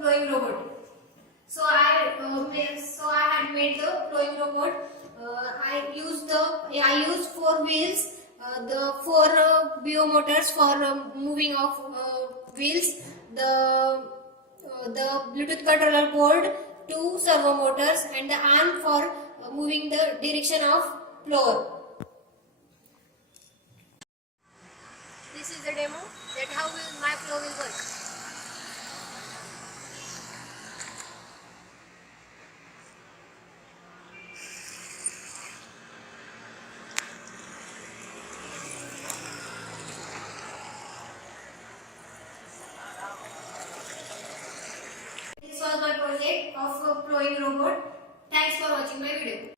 ploughing robot. So I had made the ploughing robot. I used four wheels, the four BO motors for moving of wheels, the Bluetooth controller board, two servo motors, and the arm for moving the direction of plough. This is the demo that how my plough will work. This was my project of ploughing robot. Thanks for watching my video.